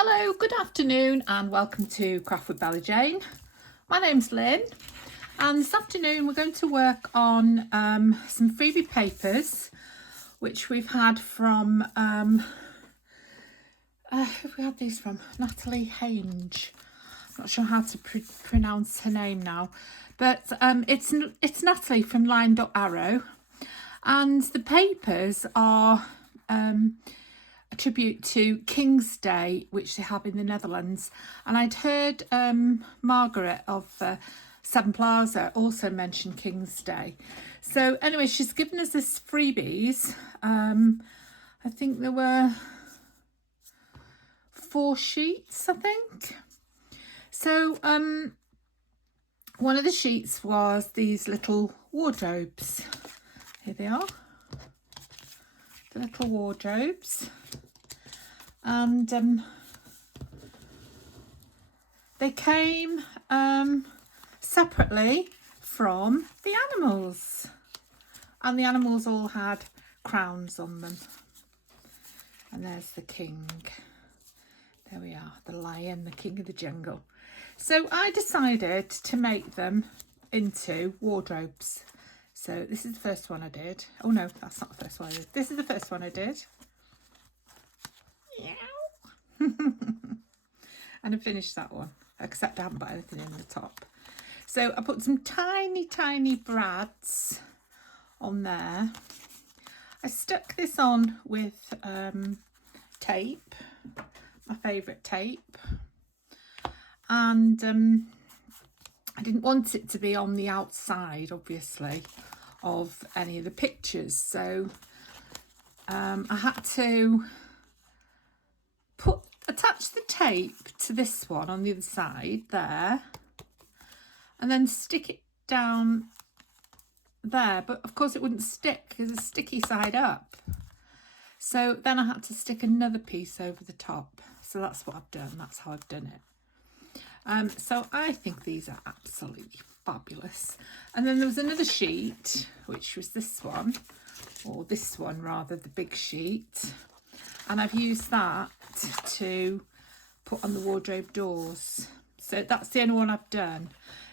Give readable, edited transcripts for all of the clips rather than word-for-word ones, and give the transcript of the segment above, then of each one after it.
Hello, good afternoon and welcome to Craft with Bella Jane. My name's Lynn and this afternoon we're going to work on some freebie papers which we've had from, who have we had these from? Natalie Hange. I'm not sure how to pronounce her name now, but it's Natalie from Line Arrow, and the papers are a tribute to King's Day, which they have in the Netherlands. And I'd heard Margaret of Seven Plaza also mention King's Day. So anyway, she's given us this freebies. I think there were 4 sheets, I think. So one of the sheets was these little wardrobes. Here they are, the little wardrobes. And they came separately from the animals, and the animals all had crowns on them. And there's the king. There we are, the lion, the king of the jungle. So I decided to make them into wardrobes. So this is the first one I did. Oh no, that's not the first one I did. This is the first one I did. And I finished that one, except I haven't put anything in the top. So I put some tiny brads on there. I stuck this on with tape, my favourite tape, and I didn't want it to be on the outside, obviously, of any of the pictures, so I had to attach the tape to this one on the other side there, and then stick it down there, but of course it wouldn't stick because it's a sticky side up. So then I had to stick another piece over the top. So that's what I've done. That's how I've done it. So I think these are absolutely fabulous. And then there was another sheet, which was this one, or this one rather, the big sheet. And I've used that to put on the wardrobe doors. So that's the only one I've done.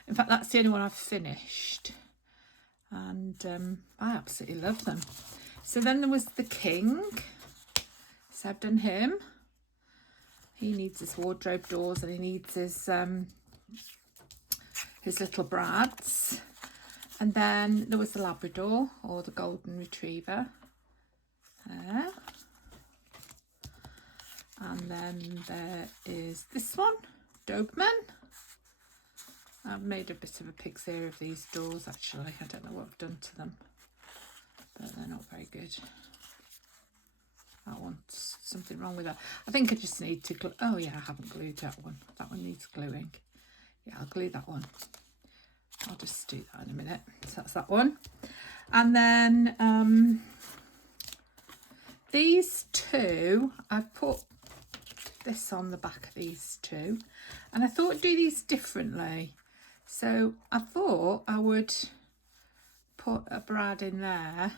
In fact, that's the only one I've finished. And I absolutely love them. So then there was the king. So I've done him. He needs his wardrobe doors and he needs his little brads. And then there was the Labrador, or the golden retriever. There. And then there is this one, Doberman. I've made a bit of a pig's ear of these doors, actually. I don't know what I've done to them, but they're not very good. That one's something wrong with that. I think I just need to glue. Oh yeah, I haven't glued that one. That one needs gluing. Yeah, I'll glue that one. I'll just do that in a minute. So that's that one. And then these two, I've put this on the back of these two, and I thought I'd do these differently. So I thought I would put a brad in there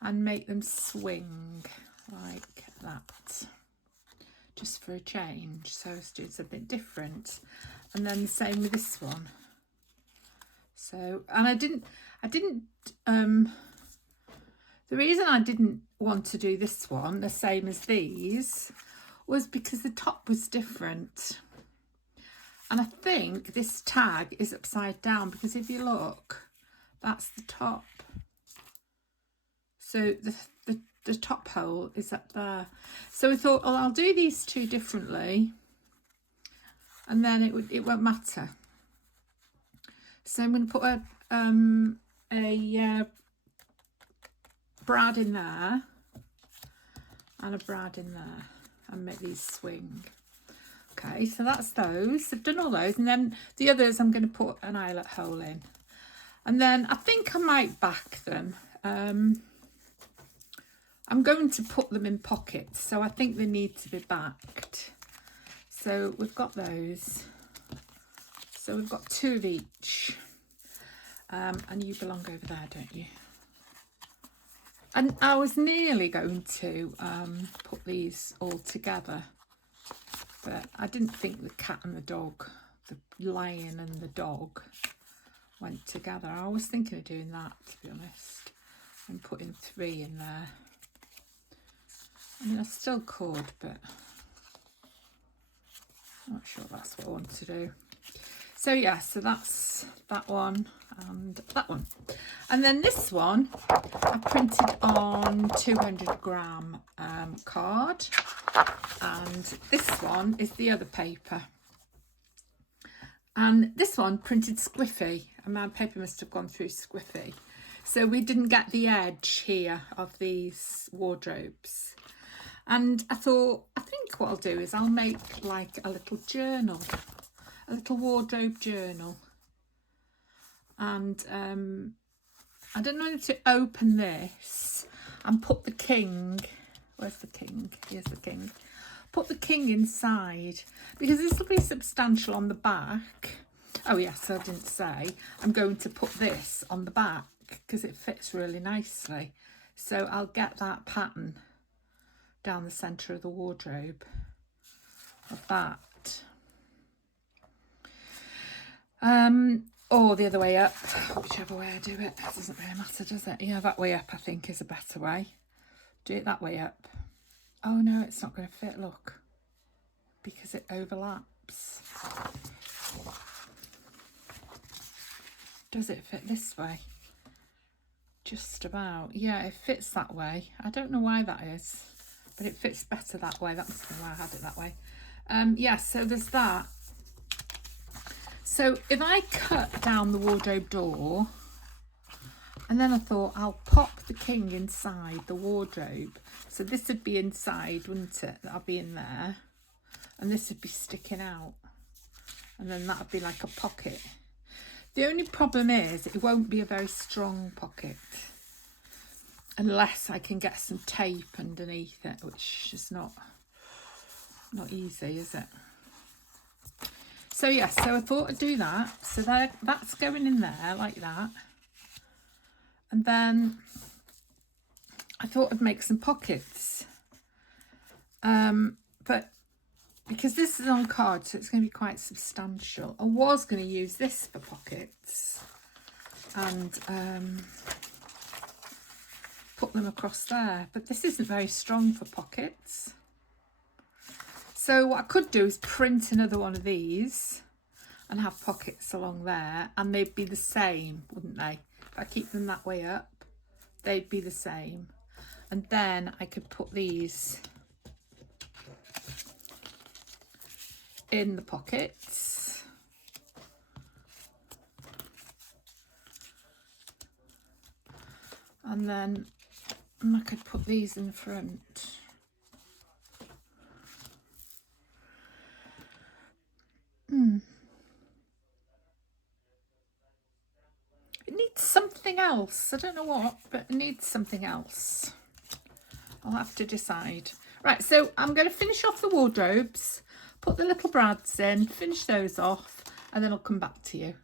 and make them swing like that, just for a change. So I was doing something different. And then the same with this one. So, and I didn't the reason I didn't want to do this one the same as these was because the top was different. And I think this tag is upside down, because if you look, that's the top. So the top hole is up there. So I thought, well, I'll do these two differently, and then it won't matter. So I'm going to put a brad in there and a brad in there and make these swing. Okay, so that's those. I've done all those, and then the others I'm going to put an eyelet hole in. And then I think I might back them. I'm going to put them in pockets, so I think they need to be backed. So we've got those. So we've got 2 of each. And you belong over there, don't you? And I was nearly going to put these all together, but I didn't think the cat and the dog, the lion and the dog went together. I was thinking of doing that, to be honest, and putting 3 in there. I mean, I still could, but I'm not sure that's what I want to do. So yeah, so that's that one and that one. And then this one I printed on 200-gram card, and this one is the other paper. And this one printed squiffy, and my paper must have gone through squiffy. So we didn't get the edge here of these wardrobes. And I thought, I think what I'll do is I'll make like a little journal, a little wardrobe journal. And I don't know to open this and put the king, where's the king? Here's the king. Put the king inside, because this will be substantial on the back. Oh yes, I didn't say. I'm going to put this on the back because it fits really nicely. So I'll get that pattern down the centre of the wardrobe of that. Or the other way up, whichever way I do it. It doesn't really matter, does it? Yeah, that way up I think is a better way. Do it that way up. Oh no, it's not going to fit, look, because it overlaps. Does it fit this way? Just about. Yeah, it fits that way. I don't know why that is, but it fits better that way. That's why I had it that way. Yeah, so there's that. So if I cut down the wardrobe door, and then I thought I'll pop the king inside the wardrobe. So this would be inside, wouldn't it? That'll be in there. And this would be sticking out. And then that would be like a pocket. The only problem is it won't be a very strong pocket. Unless I can get some tape underneath it, which is not easy, is it? So yeah, so I thought I'd do that. So that's going in there like that. And then I thought I'd make some pockets. But because this is on card, so it's going to be quite substantial. I was going to use this for pockets and put them across there. But this isn't very strong for pockets. So what I could do is print another one of these and have pockets along there, and they'd be the same, wouldn't they? If I keep them that way up, they'd be the same. And then I could put these in the pockets. And then I could put these in front. It needs something else. I don't know what, but it needs something else. I'll have to decide. Right, so I'm going to finish off the wardrobes, put the little brads in, finish those off, and then I'll come back to you.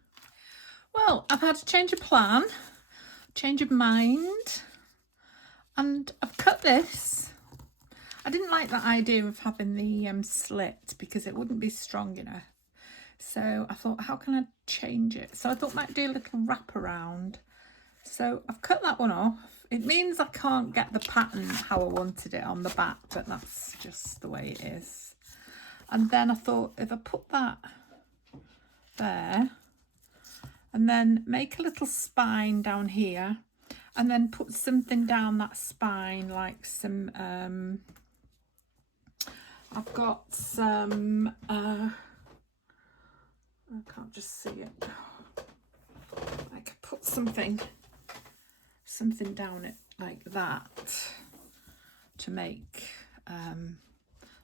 Well, I've had a change of plan, change of mind, and I've cut this. I didn't like that idea of having the slit because it wouldn't be strong enough. So I thought, how can I change it? So I thought I might do a little wrap around. So I've cut that one off. It means I can't get the pattern how I wanted it on the back, but that's just the way it is. And then I thought, if I put that there and then make a little spine down here and then put something down that spine, like some I've got some I can't just see it. I could put something down it like that to make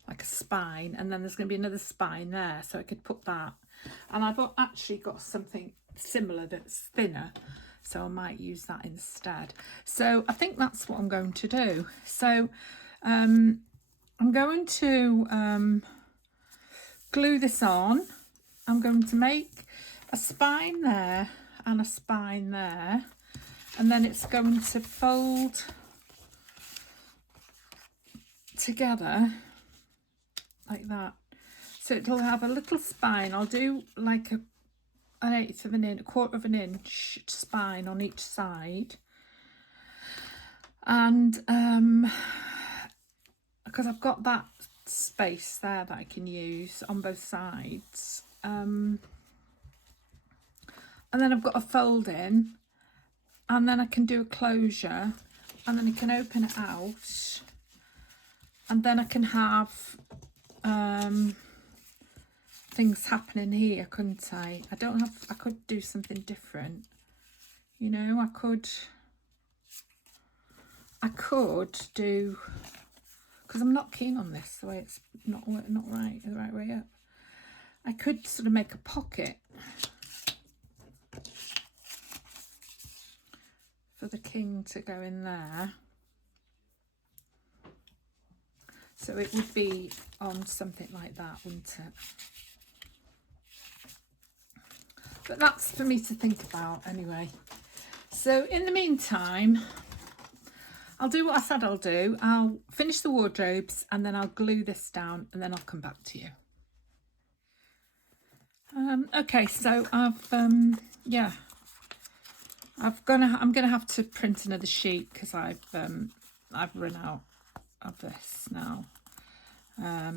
like a spine, and then there's going to be another spine there, so I could put that. And I've actually got something similar that's thinner, so I might use that instead. So I think that's what I'm going to do. So I'm going to glue this on. I'm going to make a spine there and a spine there, and then it's going to fold together like that. So it'll have a little spine. I'll do like an 1/8 of an inch, 1/4 of an inch spine on each side. And because I've got that space there that I can use on both sides. And then I've got a fold in, and then I can do a closure, and then I can open it out, and then I can have things happening here, couldn't I? I could do something different, you know. I could do, because I'm not keen on this, the way it's not right, the right way up. I could sort of make a pocket for the king to go in there. So it would be on something like that, wouldn't it? But that's for me to think about anyway. So in the meantime, I'll do what I said I'll do. I'll finish the wardrobes, and then I'll glue this down, and then I'll come back to you. Okay, so I'm gonna have to print another sheet because I've run out of this now. I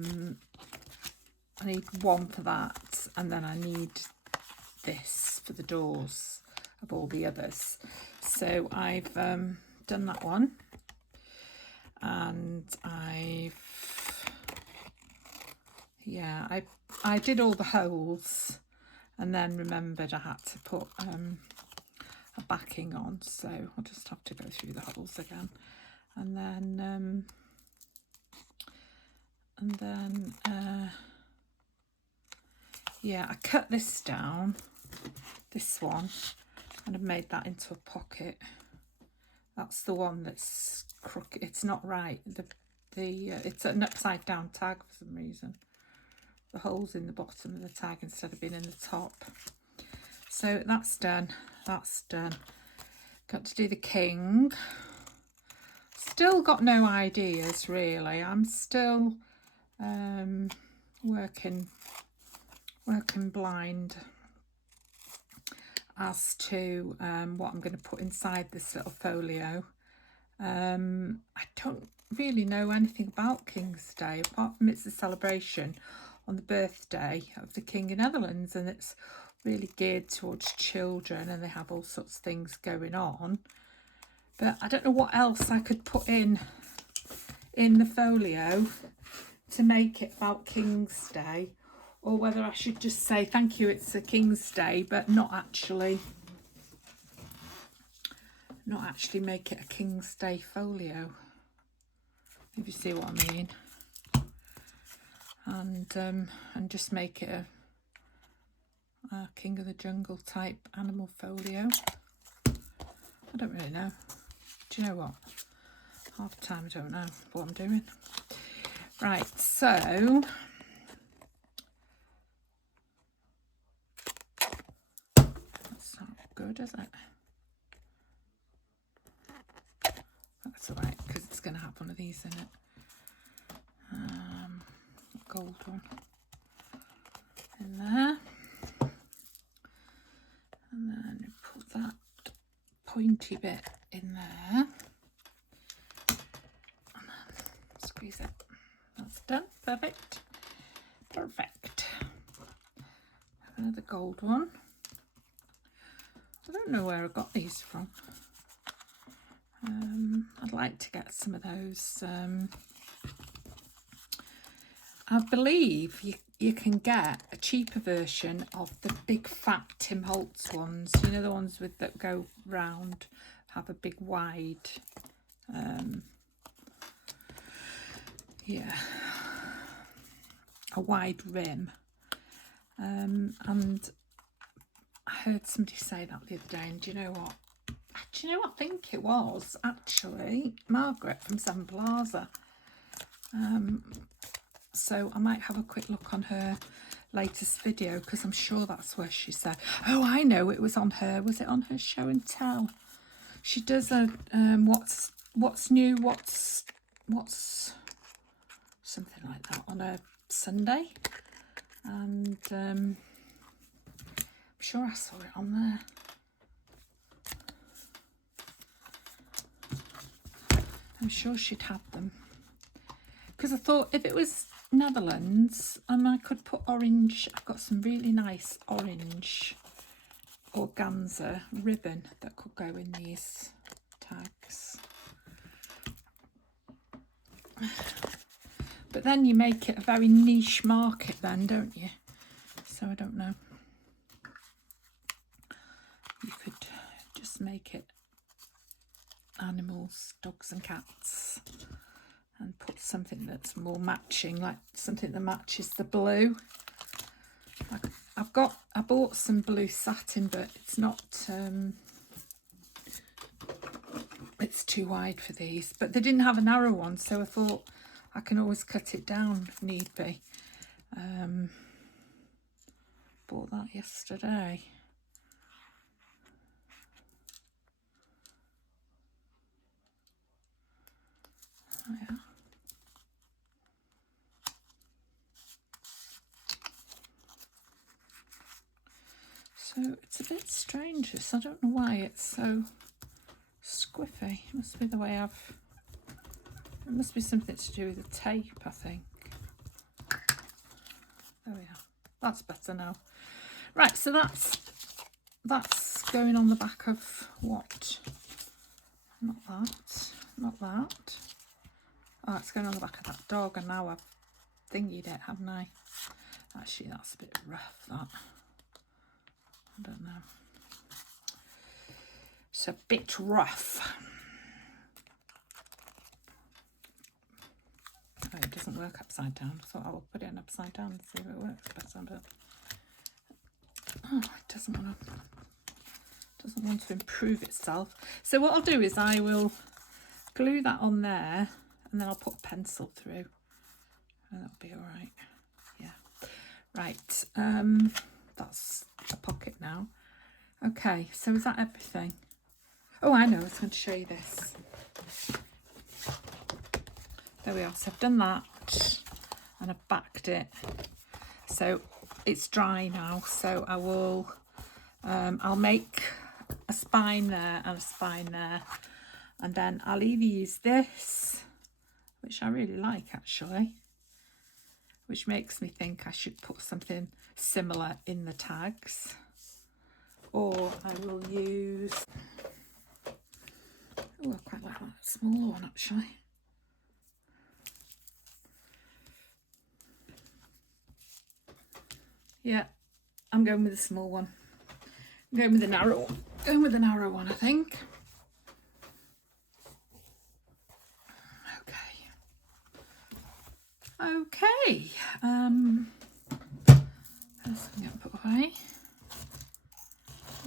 need one for that, and then I need this for the doors of all the others. So I've done that one, and I did all the holes, and then remembered I had to put a backing on, so I'll just have to go through the holes again, and then I cut this down, this one, and I've made that into a pocket. That's the one that's crooked. It's not right. It's an upside down tag for some reason. The hole's in the bottom of the tag instead of being in the top. So that's done. That's done. Got to do the king. Still got no ideas really. I'm still working blind as to what I'm going to put inside this little folio. I don't really know anything about King's Day, apart from it's a celebration on the birthday of the King of Netherlands, and it's really geared towards children, and they have all sorts of things going on. But I don't know what else I could put in the folio to make it about King's Day, or whether I should just say thank you, it's a King's Day, but not actually make it a King's Day folio, if you see what I mean. And just make it a King of the Jungle type animal folio. I don't really know. Do you know what? Half the time I don't know what I'm doing. Right, so that's not good, is it? That's all right, because it's going to have one of these in it. Gold one in there, and then put that pointy bit in there, and then squeeze it. That's done. Perfect. Perfect. Another gold one. I don't know where I got these from. I'd like to get some of those. I believe you can get a cheaper version of the big fat Tim Holtz ones, you know, the ones that go round, have a big wide a wide rim, and I heard somebody say that the other day, and do you know what I think it was actually Margaret from Seven Plaza. So I might have a quick look on her latest video, because I'm sure that's where she said, oh, I know, it was on her, was it on her show and tell? She does a what's new, what's something like that on a Sunday. And I'm sure I saw it on there. I'm sure she'd had them. Because I thought if it was Netherlands, and I could put orange, I've got some really nice orange organza ribbon that could go in these tags. But then you make it a very niche market then, don't you? So I don't know. You could just make it animals, dogs and cats, and put something that's more matching, like something that matches the blue. I bought some blue satin, but it's not, it's too wide for these. But they didn't have a narrow one, so I thought I can always cut it down if need be. Bought that yesterday. Oh, yeah. So it's a bit strange this. I don't know why it's so squiffy. It must be the way it must be something to do with the tape, I think. There we are. That's better now. Right, so that's going on the back of what? Not that. Not that. Oh, it's going on the back of that dog, and now I've thingied it, haven't I? Actually, that's a bit rough, that. I don't know. It's a bit rough. Oh, it doesn't work upside down. I thought I would put it in upside down and see if it works better, but oh, it doesn't want to improve itself. So what I'll do is I will glue that on there, and then I'll put a pencil through, and that'll be all right. Yeah, right. That's a pocket now. Okay, so is that everything? Oh, I know, I was going to show you this. There we are. So I've done that, and I've backed it. So it's dry now. So I will, I'll make a spine there and a spine there, and then I'll either use this, which I really like actually, which makes me think I should put something similar in the tags, or I will use, oh, I quite like that smaller one actually. Yeah, I'm going with the small one. I'm going with the narrow one. Going with the narrow one, I think. Okay. That's going to put away.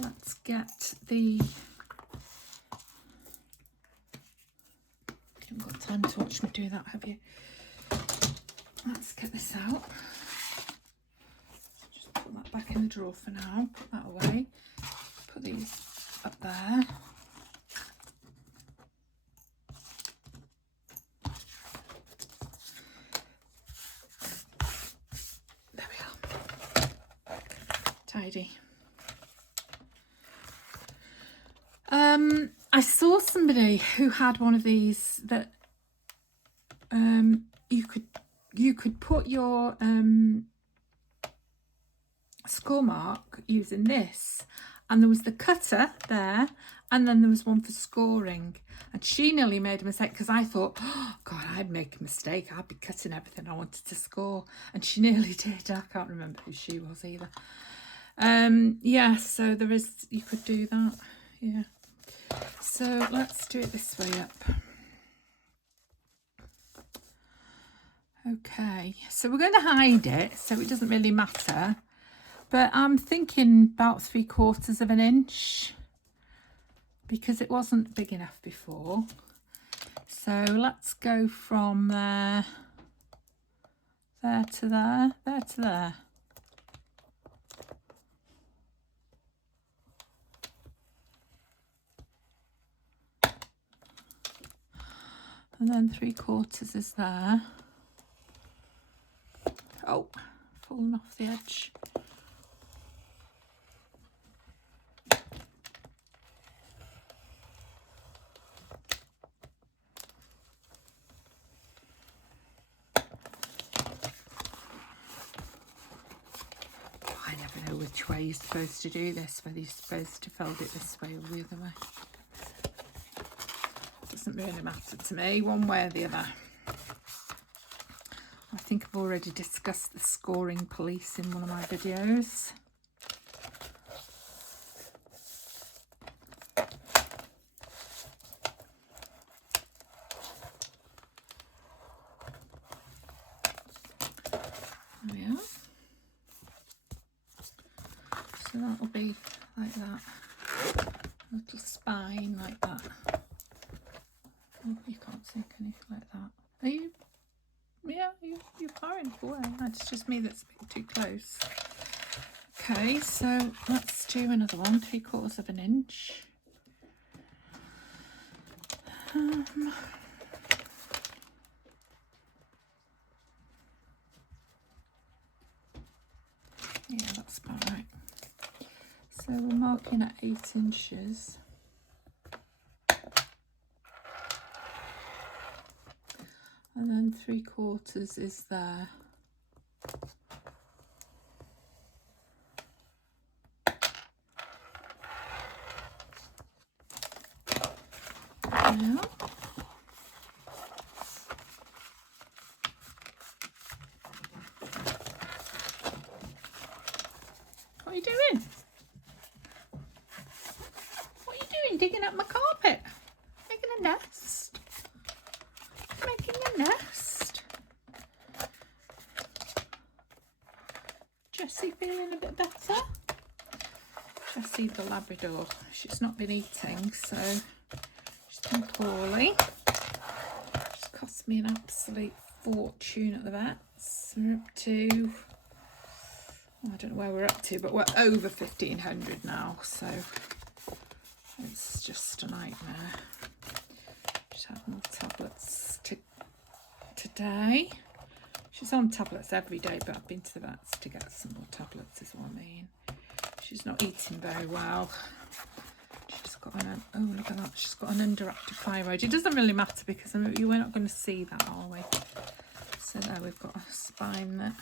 Let's get the. You haven't got time to watch me do that, have you? Let's get this out. Just put that back in the drawer for now. Put that away. Put these up there. There we are. Tidy. I saw somebody who had one of these that you could put your score mark using this, and there was the cutter there, and then there was one for scoring, and she nearly made a mistake because I thought, oh god, I'd make a mistake, I'd be cutting everything I wanted to score, and she nearly did. I can't remember who she was either. Yeah, so there is, you could do that. Yeah, so let's do it this way up. Okay, so we're going to hide it so it doesn't really matter, but I'm thinking about 3/4 of an inch because it wasn't big enough before. So let's go from there to there, there to there. And then 3/4 is there. Oh, fallen off the edge. I never know which way you're supposed to do this, whether you're supposed to fold it this way or the other way. Doesn't really matter to me, one way or the other. I think I've already discussed the scoring police in one of my videos. There we are. So that'll be like that. A little spine like that. Oh, you can't see, can you? Like that. Are you? Yeah, you're far enough away. It's just me that's a bit too close. Okay, so let's do another one, 3/4 of an inch. Yeah, that's about right. So we're marking at 8 inches. And then 3/4 is there. Yeah. What are you doing? What are you doing? Digging up my carpet? Making a nest? Making a nest? Jessie feeling a bit better? Jessie the Labrador. She's not been eating, so she's been poorly. It's cost me an absolute fortune at the vets. We're up to, I don't know where we're up to, but we're over 1,500 now, so it's just a nightmare. She's had more tablets today. She's on tablets every day, but I've been to the vets to get some more tablets, is what I mean. She's not eating very well. She's got an, oh look at that, she's got an underactive thyroid. It doesn't really matter because we're not going to see that, are we? So there we've got a spine there,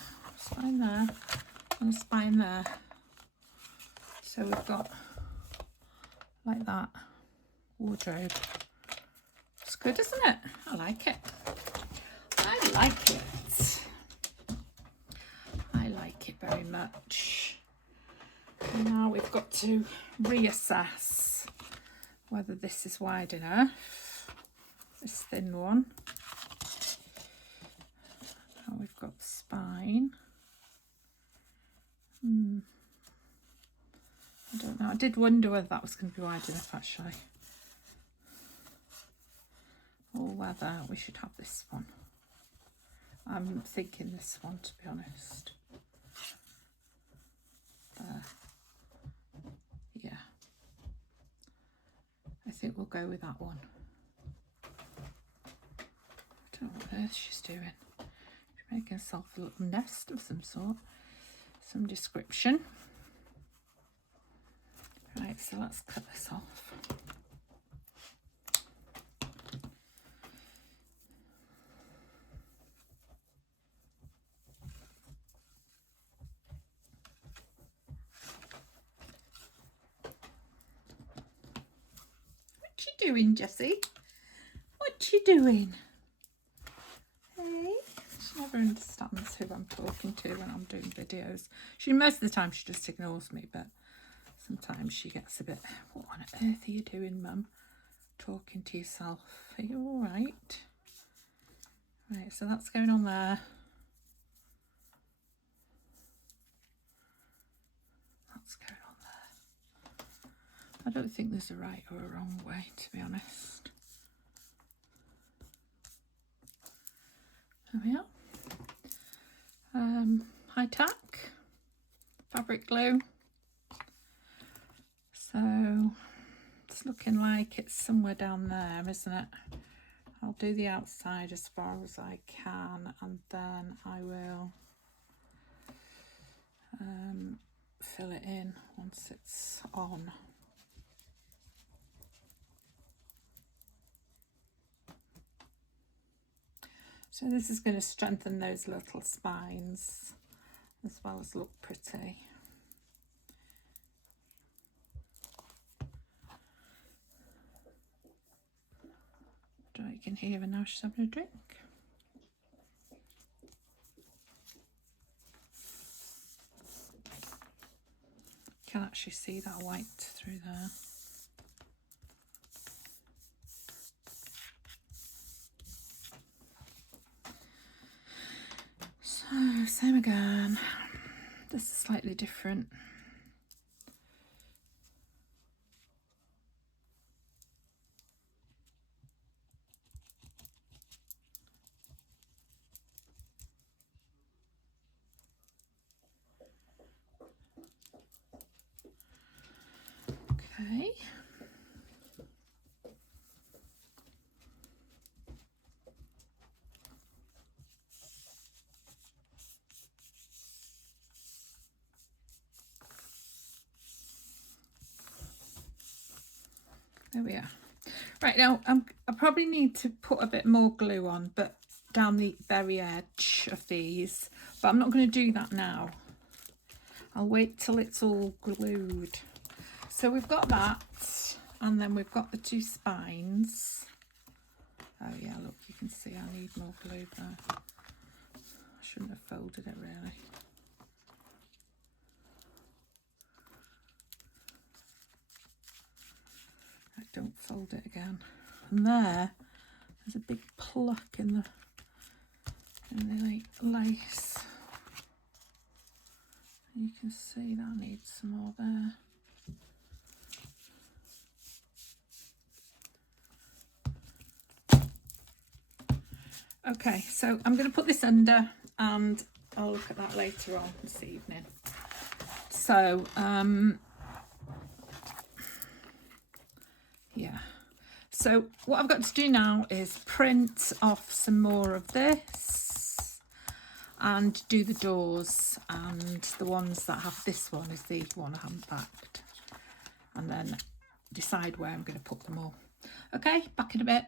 and a spine there. So we've got like that wardrobe. It's good, isn't it? I like it. I like it. I like it very much. And now we've got to reassess whether this is wide enough, this thin one. Now we've got the spine. I don't know. I did wonder whether that was going to be wide enough actually, or whether we should have this one. I'm thinking this one, to be honest. There. Yeah. I think we'll go with that one. I don't know what on earth she's doing. She's making herself a little nest of some sort. Some description. Right, so let's cut this off. What you doing, Jessie? What you doing? Hey? She never understands who I'm talking to when I'm doing videos. Most of the time she just ignores me, but sometimes she gets a bit, what on earth are you doing, Mum? Talking to yourself. Are you all right? Right, so that's going on there. That's going on there. I don't think there's a right or a wrong way, to be honest. There we are. High tack, fabric glue. So it's looking like it's somewhere down there, isn't it? I'll do the outside as far as I can, and then I will fill it in once it's on. So this is going to strengthen those little spines as well as look pretty. You can hear her now, she's having a drink. You can actually see that white through there. So, same again. This is slightly different. Okay. There we are. Right, now I probably need to put a bit more glue on, but down the very edge of these, but I'm not going to do that now. I'll wait till it's all glued. So we've got that, and then we've got the two spines. Oh yeah, look, you can see I need more glue there. I shouldn't have folded it really. Don't fold it again. And there's a big pluck in the lace. You can see that needs some more there. Okay, so I'm going to put this under and I'll look at that later on this evening. So, yeah. So what I've got to do now is print off some more of this and do the doors, and the ones that have this one is the one I haven't backed, and then decide where I'm going to put them all. Okay, back in a bit.